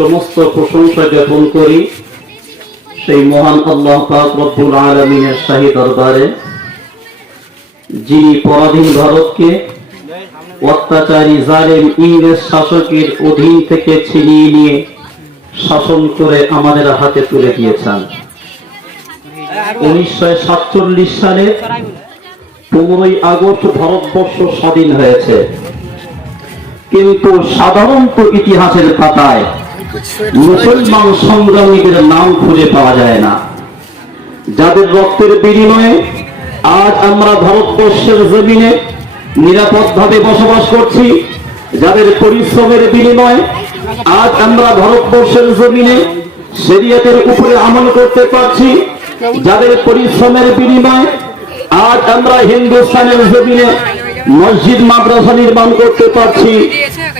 সমস্ত প্রশংসা জ্ঞাপন করি সেই মহান আল্লাহ পাক রব্বুল আলামিনের শাহী দরবারে, যিনি পরাধীন ভারতকে অত্যাচারী জালেম ইংরেজ শাসকের অধীন থেকে ছিনিয়ে নিয়ে শাসন করে আমাদের হাতে তুলে দিয়েছেন। 1947 সালে 15ই আগস্ট ভারতবর্ষ স্বাধীন হয়েছে, কিন্তু সাধারণত ইতিহাসের পাতায় মুসলমান সংগ্রামীদের নাম খুঁজে পাওয়া যায় না, যাদের রক্তের বিনিময়ে আজ আমরা ভারতবর্ষের জমিনে নিরাপদভাবে বসবাস করছি, যাদের পরিশ্রমের বিনিময়ে আজ আমরা ভারতবর্ষের জমিনে শরিয়তের উপরে আমল করতে পারছি, যাদের পরিশ্রমের বিনিময়ে আজ আমরা হিন্দুস্তানের জমিনে মসজিদ মাদ্রাসা নির্মাণ করতে পারছি।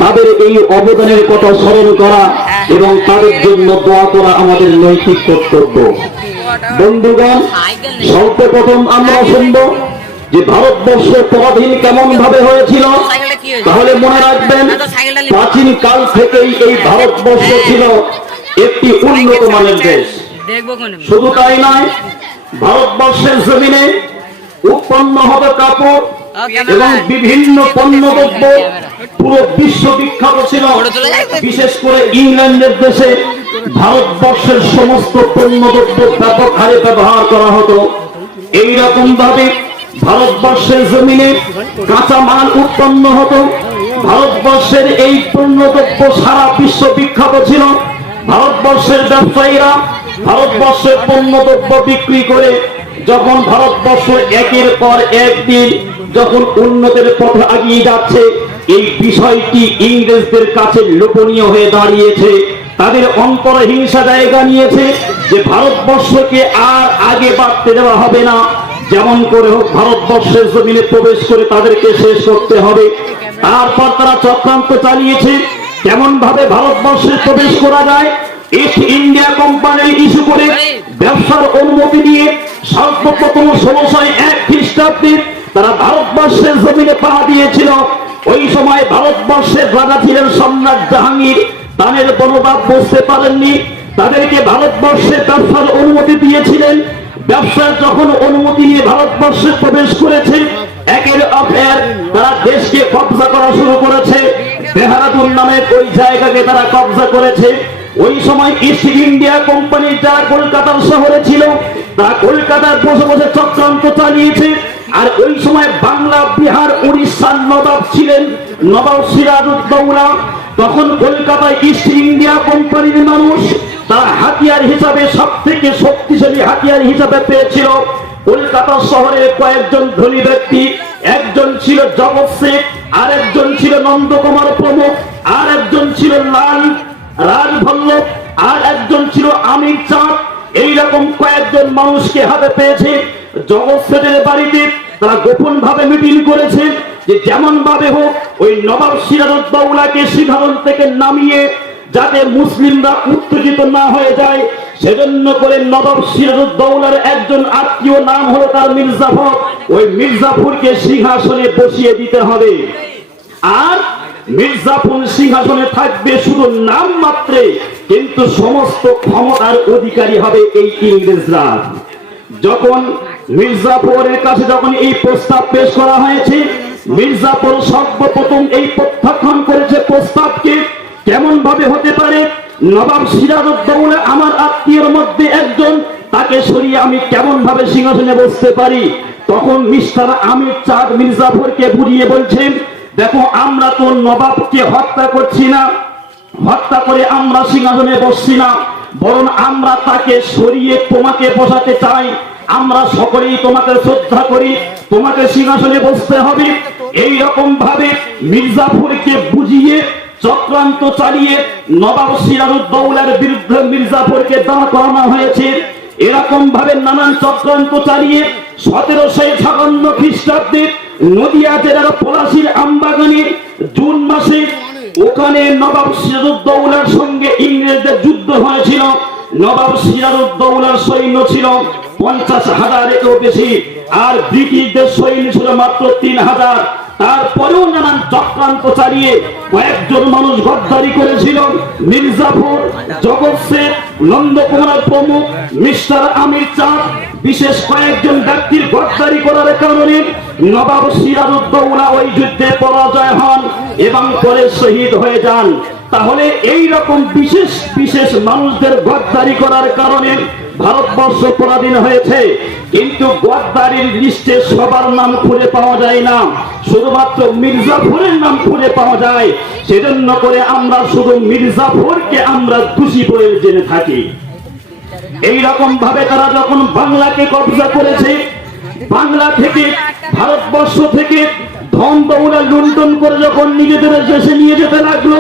তাদের এই অবদানের কথা স্মরণ করা এবং তাদের জন্য দোয়া করা আমাদের নৈতিক কর্তব্য। বন্ধুগণ, সর্বপ্রথম আমরা শুনব যে ভারতবর্ষ পরাধীন কেমন ভাবে হয়েছিল। তাহলে মনে রাখবেন, প্রাচীন কাল থেকেই এই ভারতবর্ষ ছিল একটি উন্নত মানের দেশ। শুধু তাই নয়, ভারতবর্ষের জমিনে উৎপন্ন হবে কাপড় এবং বিভিন্ন পণ্যদ্রব্য পুরো বিশ্ব বিখ্যাত ছিল। বিশেষ করে ইংল্যান্ডের দেশে ভারতবর্ষের সমস্ত পণ্যদ্রব্য ব্যাপক হারে ব্যবহার করা হতো। এইরকম ভাবে ভারতবর্ষের জমিনে কাঁচা মাল উৎপন্ন হতো। ভারতবর্ষের এই পণ্যদ্রব্য সারা বিশ্ব বিখ্যাত ছিল। ভারতবর্ষের ব্যবসায়ীরা ভারতবর্ষের পণ্যদ্রব্য বিক্রি করে যখন ভারতবর্ষ একের পর এক দিন যখন উন্নতির পথে এগিয়ে যাচ্ছে, এই বিষয়টি ইংরেজদের কাছে লোভনীয় হয়ে দাঁড়িয়েছে। তাদের অন্তরে হিংসা জায়গা নিয়েছে যে ভারতবর্ষকে আর আগে বাড়তে দেওয়া হবে না, যেমন করে হোক ভারতবর্ষের জমিনে প্রবেশ করে তাদেরকে শেষ করতে হবে। তারপর তারা চক্রান্ত চালিয়েছে কেমন ভাবে ভারতবর্ষে প্রবেশ করা যায়। ইস্ট ইন্ডিয়া কোম্পানি ইস্যু করে ব্যবসার অনুমতি নিয়ে সর্বপ্রথম 1601 খ্রিস্টাব্দে তারা ভারতবর্ষের জমিনে পা দিয়েছিল। ওই সময় ভারতবর্ষের রাজা ছিলেন সম্রাট জাহাঙ্গীর। তাদের বনবাদ বুঝতে পারেননি, তাদেরকে ভারতবর্ষের ব্যবসার অনুমতি দিয়েছিলেন। ব্যবসার যখন অনুমতি নিয়ে ভারতবর্ষে প্রবেশ করেছে, একের পর এক তারা দেশকে কবজা করা শুরু করেছে। দেহরাদুন নামের ওই জায়গাকে তারা কবজা করেছে। ওই সময় ইস্ট ইন্ডিয়া কোম্পানির যারা কলকাতার শহরে ছিল, তারা কলকাতার বসে বসে চক্রান্ত চালিয়েছে। আর ওই সময় বাংলা, বিহার, উড়িষ্যার নবাব ছিলেন নবাব সিরাজউদ্দৌলা। তখন কলকাতায় ইস্ট ইন্ডিয়া কোম্পানির মানুষ তারা হাতিয়ার হিসাবে সব থেকে শক্তিশালী হাতিয়ার হিসাবে পেয়েছিল কলকাতা শহরে কয়েকজন ধনী ব্যক্তি। একজন ছিল জগৎ শেখ, আর একজন ছিল নন্দকুমার প্রমুখ, আর একজন ছিল লাল রাজভল্লভ, আর একজন ছিল আমির চাঁদ। এইরকম কয়েকজন মানুষকে হাতে পেয়েছে। জগৎ শেখের বাড়িতে তারা গোপন ভাবে মিটিং করেছে যে যেমন ভাবে হোক ওই নবাব সিরাজউদ্দৌলাকে সিংহাসন থেকে নামিয়ে যাতে মুসলিমরা উত্তেজিত না হয়ে যায়, সেজন্য করে নবাব সিরাজউদ্দৌলার একজন আত্মীয় নাম হলো তার মির্জাফর। ওই মির্জাফরকে সিংহাসনে বসিয়ে দিতে হবে। আর মির্জাফর সিংহাসনে থাকবে শুধু নাম মাত্রে, কিন্তু সমস্ত ক্ষমতার অধিকারী হবে এই ইংরেজরা। যখন মির্জাফরের কাছে যখন এই প্রস্তাব পেশ করা হয়েছে, মির্জাফর সর্বপ্রথম এই প্রত্যাখ্যান করেছে প্রস্তাবকে। কেমন ভাবে হতে পারে? নবাব সিরাজউদ্দৌলা আমার আত্মীয়ের মধ্যে একজন, তাকে সরিয়ে আমি কেমন ভাবে সিংহাসনে বসতে পারি? তখন মিস্টার আমির চাঁদ মির্জাফরকে বুঝিয়ে বলছেন, দেখো আমরা তো নবাবকে হত্যা করছি না, হত্যা করে আমরা সিংহাসনে বসছি না, বরং আমরা তাকে সরিয়ে তোমাকে বসাতে চাই। আমরা সকলেই তোমাকে শ্রদ্ধা করি, তোমাকে সিংহাসনে বসতে হবে। এই রকম ভাবে মির্জাফরকে বুঝিয়ে চক্রান্ত চালিয়ে নবাব সিরাজউদ্দৌলার বিরুদ্ধে মির্জাফরকে দাঁড় করানো হয়েছে। এরকম ভাবে নানান চক্রান্ত চালিয়ে 1756 খ্রিস্টাব্দে নদিয়া জেলার পলাশীর আমবাগানে জুন মাসে ওখানে নবাব সিরাজউদ্দৌলার সঙ্গে ইংরেজদের যুদ্ধ হয়েছিল। নবাব সিরাজউদ্দৌলার সৈন্য ছিল 50,000-এরও বেশি, আর ব্রিটিশদের সৈন্য ছিল মাত্র 3,000। তারপরেও নানান চক্রান্ত চালিয়ে কয়েকজন মানুষ গদ্দারি করেছিল। মির্জাফর, জগৎ শেখ, নন্দকুমার প্রমুখ, মিস্টার আমির চাঁদ, বিশেষ কয়েকজন ব্যক্তির গদ্দারি করার কারণে নবাব সিরাজউদ্দৌলা ওই যুদ্ধে পরাজয় হন এবং পরে শহীদ হয়ে যান। তাহলে এই রকম বিশেষ বিশেষ মানুষদের গদ্দারি করার কারণে ভারতবর্ষ পরাধীন হয়েছে। কিন্তু গদ্দারির লিস্টে সবার নাম খুঁজে পাওয়া যায় না, শুধুমাত্র মির্জাফরের নাম খুঁজে পাওয়া যায়। সেজন্য করে আমরা শুধু মির্জাফরকে আমরা দোষী বলে জেনে থাকি। এইরকম ভাবে তারা যখন বাংলাকে কব্জা করেছে, বাংলা থেকে ভারতবর্ষ থেকে ধন দৌলা লুণ্ঠন করে যখন নিজেদের দেশে নিয়ে যেতে লাগলো,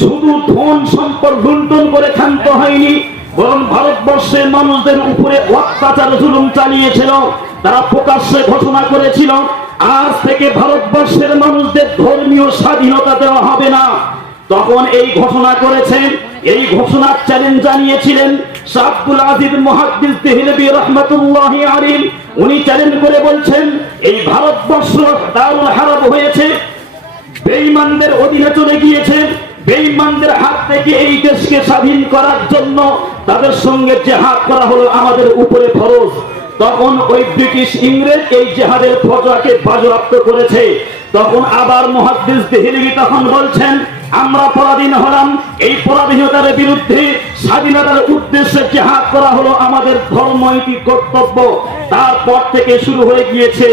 শুধু ধন সম্পদ লুণ্ঠন করে ক্ষান্ত হয়নি, বরং ভারতবর্ষের মানুষদের উপরে অত্যাচার জুলুম চালিয়েছিল। তারা প্রকাশ্যে ঘোষণা করেছিল, আজ থেকে ভারতবর্ষের মানুষদের ধর্মীয় স্বাধীনতা দেওয়া হবে না। তখন এই ঘোষণা করেছেন, এই ঘোষণার চ্যালেঞ্জ জানিয়েছিলেন শাহ আব্দুল আজিজ মুহাদ্দিস দেহলভী রাহমাতুল্লাহি আলাইহি। উনি চ্যালেঞ্জ করে বলছেন, এই ভারতবর্ষ দারুল হারব হয়েছে, বেঈমানদের অধীনে চলে গিয়েছে। বেঈমানদের হাত থেকে এই দেশকে স্বাধীন করার জন্য তাদের সঙ্গে জিহাদ করা হলো আমাদের উপরে ফরজ। তখন ওই ব্রিটিশ ইংরেজ এই জিহাদের ফতোয়াকে বাজেয়াপ্ত করেছে। তখন আবার মুহাদ্দিস দেহলভী তখন বলছেন, আমরা পরাধীন হলাম, এই পরাধীনতার বিরুদ্ধে স্বাধীনতার উদ্দেশ্যে জিহাদ করা হলো আমাদের ধর্মনৈতিক কর্তব্য। তারপর থেকে শুরু হয়ে গিয়েছে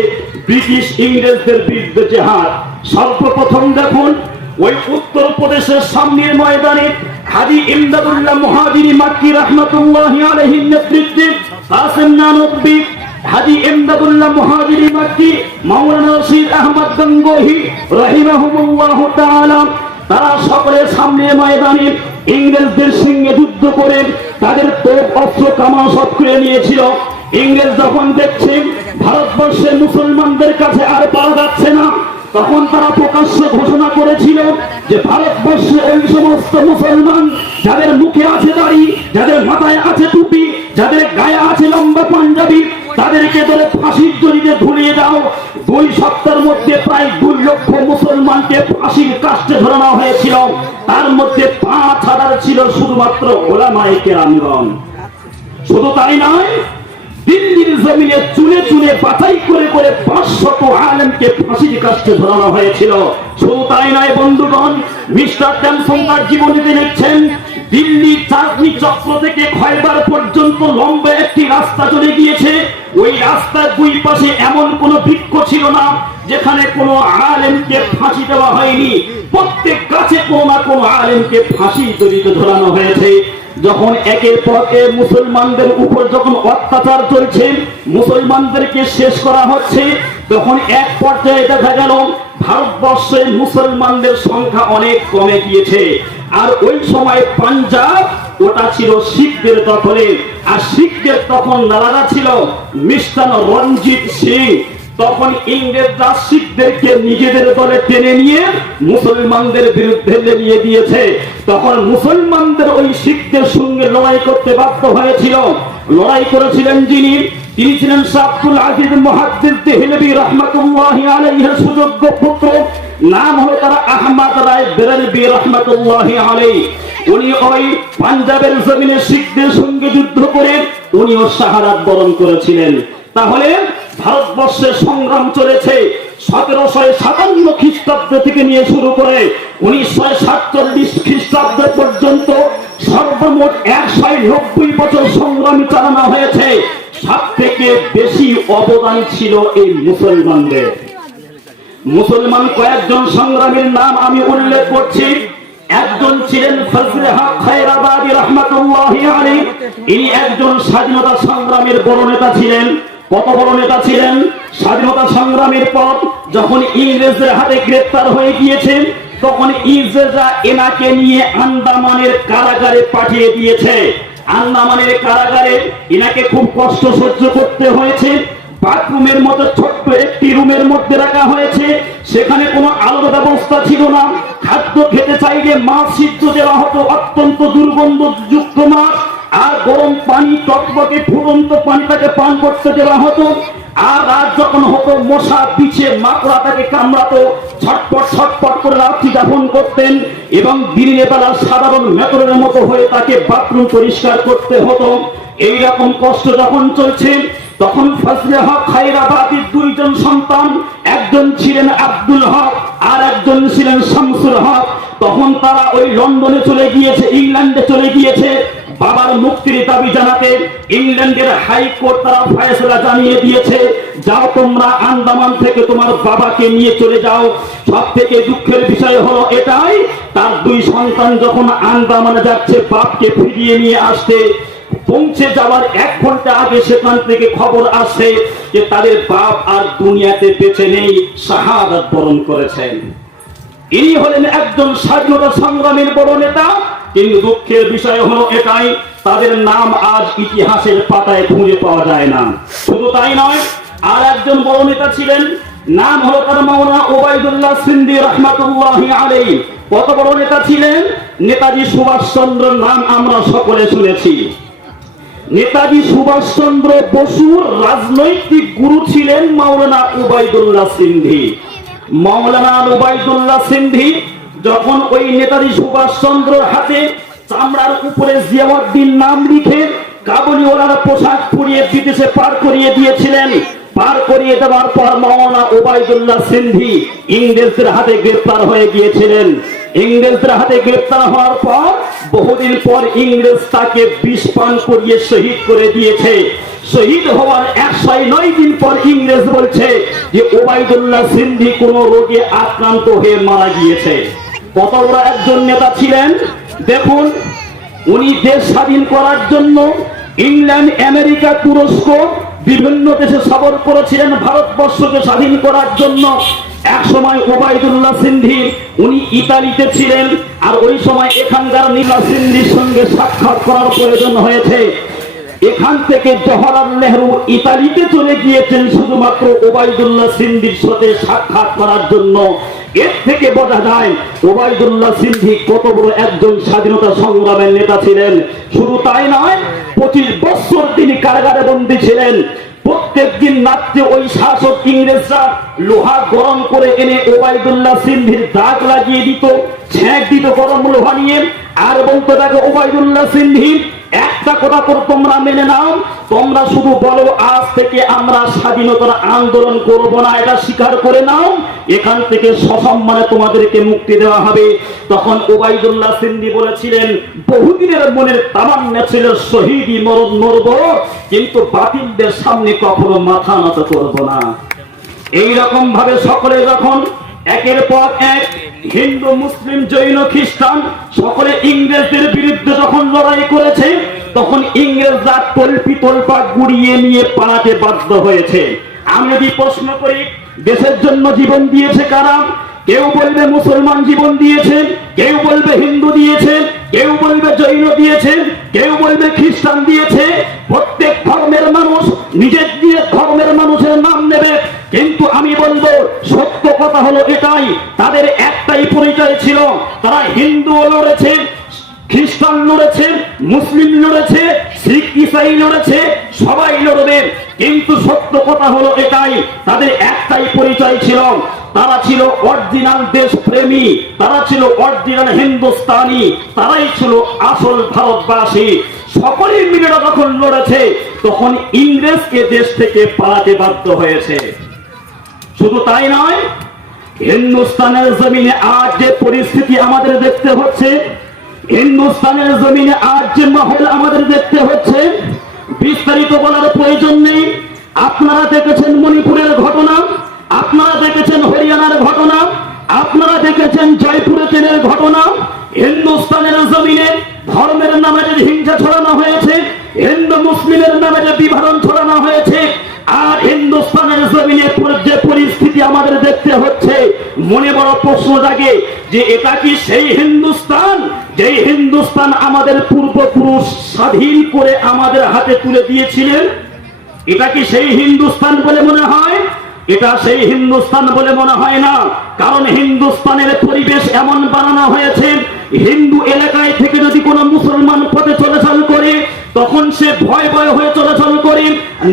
ব্রিটিশ ইংরেজদের বিরুদ্ধে জিহাদ। সর্বপ্রথম দেখুন, ওই উত্তরপ্রদেশের সামনের ময়দানে হাজী ইমদাদুল্লাহ মুহাজিরি মাক্কি রাহমাতুল্লাহি আলাইহির নেতৃত্বে কাসেম নানবী, হাজী ইমদাদুল্লাহ মুহাজিরি মাক্কি, মাওলানা রশিদ আহমদ গঙ্গোহী রাহিমাহুমুল্লাহ তাআলা, তারা সকলের সামনে ময়দানে ইংরেজদের সঙ্গে যুদ্ধ করে তাদের তোপ অস্ত্র কামান সব করে নিয়েছিল। ইংরেজ যখন দেখছেন ভারতবর্ষের মুসলমানদের কাছে আর পারা যাচ্ছে না, তখন তারা প্রকাশ্যে ঘোষণা করেছিল যে ভারতবর্ষে ওই সমস্ত মুসলমান যাদের মুখে আছে দাড়ি, যাদের মাথায় আছে টুপি, যাদের গায়ে আছে লম্বা পাঞ্জাবি, তাদেরকে ধরে ফাঁসির দড়িতে ঝুলিয়ে দাও। 2 সপ্তাহের মধ্যে প্রায় 2 লক্ষ মুসলমানকে ফাঁসির কাস্টে ধরানো হয়েছিল। তার মধ্যে 5000 ছিল শুধুমাত্র ওলামায়ে কেরামগণ। শুধু তাই নয়, দিল্লির জমিনে চুনে চুনে বাছাই করে করে 500 আলেমকে ফাঁসির কাস্টে ধরানো হয়েছিল। শুধু তাই নয় বন্ধুগণ, মিস্টার ট্যামসন তার জীবনীতে লিখছেন, দিল্লি চাঁদনি চক্র থেকে খয়বার পর্যন্ত লম্বা একটি রাস্তা চলে গিয়েছে। ওই রাস্তার 2 পাশে এমন কোন বৃক্ষ ছিল না যেখানে কোনো আলেমকে ফাঁসি দেওয়া হয়নি। প্রত্যেক গাছে কোনো না কোনো আলেমকে ফাঁসি দড়িতে ধরানো হয়েছে। যখন একের পর এক মুসলমানদের উপর যখন অত্যাচার চলছে, মুসলমানদেরকে শেষ করা হচ্ছে, তখন এক পর্যায়ে দেখা গেল ভারতবর্ষের মুসলমানদের সংখ্যা অনেক কমে গিয়েছে। আর ওই সময় পাঞ্জাব ওটা ছিল শিখদের দখলে, আর শিখদের তখন নারাজা ছিল মিস্টার রঞ্জিত সিং। তখন ইংরেজরা শিখদেরকে নিজেদের দলে টেনে নিয়ে মুসলমানদের বিরুদ্ধে লেলিয়ে দিয়েছে। তখন মুসলমানদের ওই শিখদের সঙ্গে লড়াই করতে বাধ্য হয়েছিল। লড়াই করেছিলেন যিনি, তিনি ছিলেন শাহ আব্দুল আজিজ মুহাদ্দিস দেহলভী রাহমাতুল্লাহি আলাইহির সুযোগ্য পুত্র, নাম হলো তার আহমদ রায় বেরেলভী রাহমাতুল্লাহি আলাইহি। উনি ওই পাঞ্জাবের জমিনে শিখদের সঙ্গে যুদ্ধ করে উনিও শাহাদাত বরণ করেছিলেন। তাহলে ভারতবর্ষের সংগ্রাম চলেছে 1757 খ্রিস্টাব্দ থেকে নিয়ে শুরু করে 1947 খ্রিস্টাব্দ পর্যন্ত সর্বমোট 190 বছর সংগ্রামী চালানো হয়েছে। সব থেকে বেশি অবদান ছিল এই মুসলমানদের। মুসলমান কয়েকজন সংগ্রামীর নাম আমি উল্লেখ করছি। একজন ছিলেন ফজলে হক খায়রাবাদী রাহমাতুল্লাহি আলাইহি, ইনি একজন স্বাধীনতা সংগ্রামের বড় নেতা ছিলেন। কত বড় নেতা ছিলেন! স্বাধীনতা সংগ্রামের পর যখন ইংরেজদের হাতে গ্রেফতার হয়ে গিয়েছেন, তখন ইংরেজরা এনাকে নিয়ে আন্দামানের কারাগারে পাঠিয়ে দিয়েছে। আন্দামানের কারাগারে এনাকে খুব কষ্ট সহ্য করতে হয়েছে। বাথরুমের মতো ছোট্ট একটি রুমের মধ্যে রাখা হয়েছে, সেখানে কোনো আলোর ব্যবস্থা ছিল না। খাদ্য খেতে চাইলে মাছ সিদ্ধ দেওয়া হতো, অত্যন্ত দুর্গন্ধযুক্ত মাছ, আর গরম পানি টকবকে ফুটন্ত পানিটাকে পান করতে দেওয়া হতো। আর রাত যখন হতো মশা পিছে মাকড়া তাকে কামড়াতো, ছটপট ছটপট করে রাত্রি যাপন করতেন এবং দিনের বেলা সাধারণ মেটরের মতো হয়ে তাকে বাথরুম পরিষ্কার করতে হতো। এইরকম কষ্ট যখন চলছে তখন ফজলে হক খায়রাবাদীর দুইজন সন্তান, একজন ছিলেন আব্দুল হক আর একজন ছিলেন শামসুল হক। তখন তারা ওই লন্ডনে চলে গিয়েছে, ইংল্যান্ডে চলে গিয়েছে বাবার মুক্তির দাবি জানাতে। ইংল্যান্ডের হাইকোর্ট তারা ফয়সালা জানিয়ে দিয়েছে, যাও তোমরা আন্দামান থেকে তোমার বাবাকে নিয়ে চলে যাও। সব থেকে দুঃখের বিষয় হলো এটাই, তার দুই সন্তান যখন আন্দামানে যাচ্ছে বাপকে ফিরিয়ে নিয়ে আসতে, পৌঁছে যাওয়ার 1 ঘন্টা আগে সেখান থেকে খবর আসে যে তাদের বাপ আর দুনিয়াতে বেঁচে নেই, শাহাদাত বরণ করেছেন। ইনি হলেন একজন স্বাধীনতা সংগ্রামের বড় নেতা, কিন্তু দুঃখের বিষয় হলো এটাই, তাদের নাম আজ ইতিহাসের পাতায় খুঁজে পাওয়া যায় না। শুধু তাই নয়, আর একজন বড় নেতা ছিলেন, নাম হলো তার মাওলানা ওবায়দুল্লাহ সিন্ধি রহমাতুল্লাহি আলাইহি। কত বড় নেতা ছিলেন! নেতাজি সুভাষচন্দ্রের নাম আমরা সকলে শুনেছি। নেতাজি সুভাষচন্দ্র বসুর রাজনৈতিক গুরু ছিলেন মাওলানা ওবায়দুল্লাহ সিন্ধি। মাওলানা ওবায়দুল্লাহ সিন্ধি যখন ওই নেতাজি সুভাষচন্দ্রের হাতে চামড়ার উপরে জিয়াউদ্দিন নাম লিখে কাবুলিওয়ালার পোশাক পরিয়ে বিদেশে পার করিয়ে দিয়েছিলেন, পার করিয়ে দেওয়ার পর মাওলানা ওবায়দুল্লাহ সিন্ধি ইংরেজদের হাতে গ্রেফতার হয়ে গিয়েছিলেন। ইংরেজদের হাতে গ্রেফতার হওয়ার পর বহুদিন পর ইংরেজ তাকে বিষ পান করিয়ে শহীদ করে দিয়েছে। শহীদ হওয়ার 109 দিন পর ইংরেজ বলছে যে ওবায়দুল্লাহ সিন্ধি কোন রোগে আক্রান্ত হয়ে মারা গিয়েছে। কত বড় একজন নেতা ছিলেন দেখুন! উনি দেশ স্বাধীন করার জন্য ইংল্যান্ড, আমেরিকা, তুরস্ক বিভিন্ন দেশে সফর করেছিলেন ভারতবর্ষকে স্বাধীন করার জন্য। এক সময় ওবায়দুল্লাহ সিন্ধি উনি ইতালিতে ছিলেন, আর ওই সময় এখানকার নীলা সিন্ধির সঙ্গে সাক্ষাৎ করার প্রয়োজন হয়েছে। এখান থেকে জওহরলাল নেহরু ইতালিতে চলে গিয়েছেন শুধুমাত্র ওবায়দুল্লাহ সিন্ধির সাথে সাক্ষাৎ করার জন্য। এর থেকে বোঝা যায় ওবায়দুল্লাহ সিন্ধি কত বড় একজন স্বাধীনতা সংগ্রামের নেতা ছিলেন। শুধু তাই নয়, 25 বছর তিনি কারাগারে বন্দী ছিলেন। প্রত্যেক দিন রাত্রে ওই শাসক ইংরেজরা লোহা গরম করে এনে ওবায়দুল্লাহ সিন্ধির দাগ লাগিয়ে দিত, ছ্যাঁক দিত গরম লোহা নিয়ে, আর বলতো তাকে ওবায়দুল্লাহ সিন্ধি একটা কথা তো তোমরা মেনে নাও, তোমরা শুধু বলো আজ থেকে আমরা স্বাধীনতার আন্দোলন করব না, এটা স্বীকার করে নাও, এখান থেকে সসম্মানে তোমাদেরকে মুক্তি দেওয়া হবে। তখন ওবায়দুল্লাহ সিন্ধি বলেছিলেন, বহুদিনের মনের তামান্না ছিল শহীদি মরণ মরব, কিন্তু বাতিলদের সামনে কখনো মাথা নত করব না। এইরকম ভাবে সকলে যখন একের পর এক হিন্দু, মুসলিম, জৈন, খ্রিস্টান সকলে ইংরেজদের বিরুদ্ধে যখন লড়াই করেছে, তখন ইংরেজরা তোলপা গুড়িয়ে নিয়ে পালাতে বাধ্য হয়েছে। আমি যদি প্রশ্ন করি দেশের জন্য জীবন দিয়েছে কারা? কেউ বলবে মুসলমান জীবন দিয়েছে, কেউ বলবে হিন্দু দিয়েছে, কেউ বলবে জৈন দিয়েছে, কেউ বলবে খ্রিস্টান দিয়েছে। প্রত্যেক ধর্মের মানুষ নিজের ধর্মের মানুষের নাম নেবে, কিন্তু আমি বলবো সত্য কথা হলো এটাই, তাদের একটাই পরিচয় ছিল, তারা হিন্দু লড়েছে, খ্রিস্টান লড়েছে, মুসলিম লড়েছে, শিখ ইসাই লড়েছে, সবাই লড়বে। কিন্তু সত্য কথা হলো এটাই, তাদের একটাই পরিচয় ছিল, তারা ছিল অরিজিনাল দেশপ্রেমী, তারা ছিল অরিজিনাল হিন্দুস্তানি, তারাই ছিল আসল ভারতবাসী। সকলেই মিলে যখন লড়েছে তখন ইংরেজকে দেশ থেকে পালাতে বাধ্য হয়েছে। শুধু তাই নয়, হিন্দুস্তানের জমিনে আজ যে পরিস্থিতি আমাদের দেখতে হচ্ছে, হিন্দুস্তানের জমিনে আজ যে মহল আমাদের দেখতে হচ্ছে, বিস্তারিত বলার প্রয়োজন নেই। আপনারা দেখেছেন মণিপুরের ঘটনা, আপনারা দেখেছেন হরিয়ানার ঘটনা, আপনারা দেখেছেন জয়পুরে ট্রেনের ঘটনা। হিন্দুস্তানের জমিনে ধর্মের নামে যে হিংসা ছড়ানো হয়েছে, হিন্দু মুসলিমের নামে যে বিভাজন ছড়ানো হয়েছে, আর হিন্দুস্তানের জমিনে যে পরিস্থিতি আমাদের দেখতে হচ্ছে, মনে বড় প্রশ্ন জাগে যে এটা কি সেই হিন্দুস্তান যেই হিন্দুস্তান আমাদের পূর্বপুরুষ স্বাধীন করে আমাদের হাতে তুলে দিয়েছিলেন? এটা কি সেই হিন্দুস্তান বলে মনে হয়? এটা সেই হিন্দুস্তান বলে মনে হয় না। কারণ হিন্দুস্তানের পরিবেশ এমন বানানো হয়েছে, হিন্দু এলাকায় থেকে যদি কোনো মুসলমান পথে চলাচল করে তখন সে ভয় ভয় হয়ে চলাচল করে,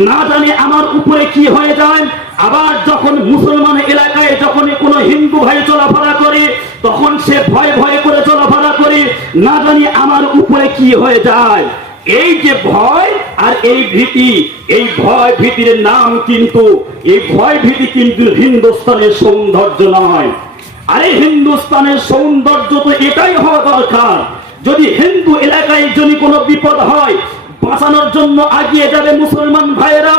না জানি আমার উপরে কি হয়ে যায়। আবার যখন মুসলমান এলাকায় যখন কোনো হিন্দু ভাই চলাফেরা করে তখন সে ভয় ভয় করে চলাফেরা করে, না জানি আমার উপরে কি হয়ে যায়। এই যে ভয় আর এই ভীতি, এই ভয় ভীতির নাম কিন্তু, এই ভয় ভীতি কিন্তু হিন্দুস্তানের সৌন্দর্য নয়। আরে হিন্দুস্তানের সৌন্দর্য তো এটাই হওয়া দরকার, যদি হিন্দু এলাকায় যদি কোনো বিপদ হয় বাঁচানোর জন্য এগিয়ে যাবে মুসলমান ভাইয়েরা,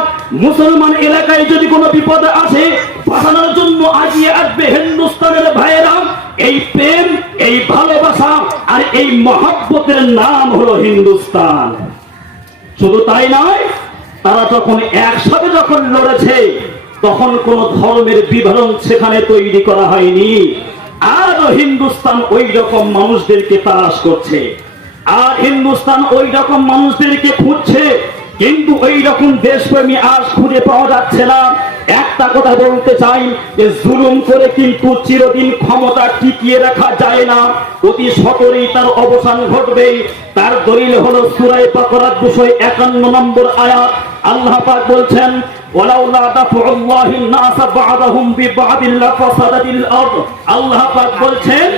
মুসলমান এলাকায় যদি কোনো বিপদ আসে বাঁচানোর জন্য এগিয়ে আসবে হিন্দুস্তানের ভাইয়েরা। এই প্রেম, এই ভালোবাসা আর এই মহব্বতের নাম হলো হিন্দুস্তান। শুধু তাই নয়, তারা যখন একসাথে যখন লড়েছে তখন কোন ধর্মের বিভাজন সেখানে তৈরি করা হয়নি। আরও হিন্দুস্তান ওই রকম মানুষদেরকে তালাশ করছে, আর হিন্দুস্তান ওই রকম মানুষদেরকে খুঁজছে, কিন্তু ওই রকম দেশপ্রেমী আজ খুঁজে পাওয়া যাচ্ছে না। একটা কথা বলতে চাই যে জুলুম করে কিন্তু চিরদিন ক্ষমতা টিকিয়ে রাখা যায় না, অতি সত্বরই তার অবসান ঘটবে। তার দলিল হলো সূরা বাকারা 251 নম্বর আয়াত। আল্লাহ পাক বলছেন ওয়ালাউলা দাফুল্লাহিন নাস বা'দাহুম বিবা'দিন লাফাসাদাতিল আরদ। আল্লাহ পাক বলছেন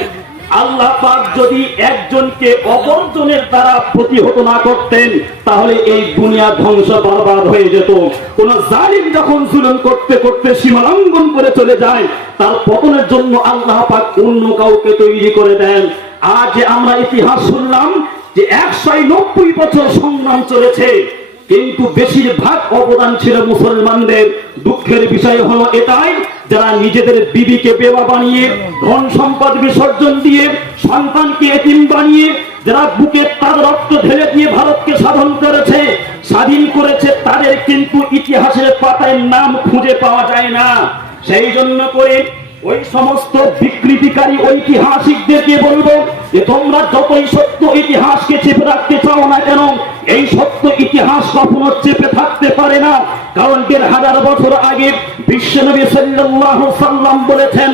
আল্লাহ পাক যদি একজনকে অপরজনের দ্বারা প্রতিহত না করতেন তাহলে এই দুনিয়া ধ্বংস বরবাদ হয়ে যেত। কোন জালিম যখন জুলুম করতে করতে সীমা লঙ্ঘন করে চলে যায় তার পতনের জন্য আল্লাহ পাক অন্য কাউকে তৈরি করে দেন। আজ আমরা ইতিহাস শুনলাম যে 190 বছর সংগ্রাম চলেছে, কিন্তু বেশিরভাগ অবদান ছিল মুসলমানদের। দুঃখের বিষয় হলো এটাই, যারা নিজেদের বিবিকে বেওয়া বানিয়ে, ধন সম্পদ বিসর্জন দিয়ে, সন্তানকে এতিম বানিয়ে, যারা বুকে তার রক্ত ঢেলে দিয়ে ভারতকে স্বাধীন করেছে তাদের কিন্তু ইতিহাসের পাতায় নাম খুঁজে পাওয়া যায় না। সেই জন্য করে ওই সমস্ত বিকৃতিকারী ঐতিহাসিকদেরকে বলবো যে তোমরা যতই সত্য ইতিহাসকে চেপে রাখতে চাও না কেন, এই সত্য ইতিহাস কখনো চেপে থাকতে পারে না। কারণ ১৫০০ বছর আগে বিশ্বনবী সাল্লাল্লাহু আলাইহি সাল্লাম বলেছেন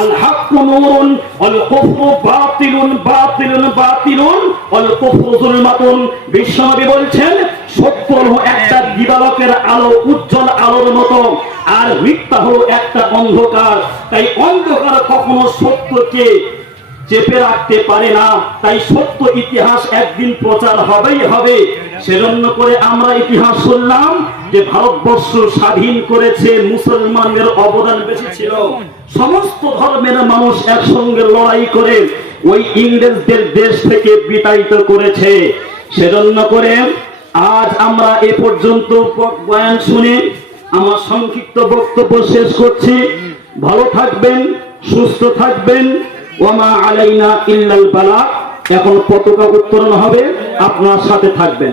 আল হাক্কু নূরুন ওয়াল কুফরু বাতিলুন বাতিলুন বাতিলুন ওয়াল কুফরু যুলমাতুন। বিশ্বনবী বলছেন সত্য হলো একটা দিবালোকের আলো, উজ্জ্বল আলোর মতো, আর মিথ্যা হলো একটা অন্ধকার। তাই অন্ধকার কখনো সত্যকে চেপে রাখতে পারে না। তাই সত্য ইতিহাস একদিন প্রচার হবেই হবে। সেজন্য করে আমরা ইতিহাস শুনলাম যে ভারতবর্ষ স্বাধীন করেছে মুসলমানদের অবদান বেশি ছিল। সমস্ত ধর্মের মানুষ একসঙ্গে লড়াই করে ওই ইংরেজদের দেশ থেকে বিতাড়িত করেছে। সেজন্য করে আজ আমরা এ পর্যন্ত বয়ান শুনে আমার সংক্ষিপ্ত বক্তব্য শেষ করছি। ভালো থাকবেন, সুস্থ থাকবেন। ওয়ামা আলাইনা ইল্লাল বালাগ। এখন পতাকা উত্তোলন হবে, আপনার সাথে থাকবেন।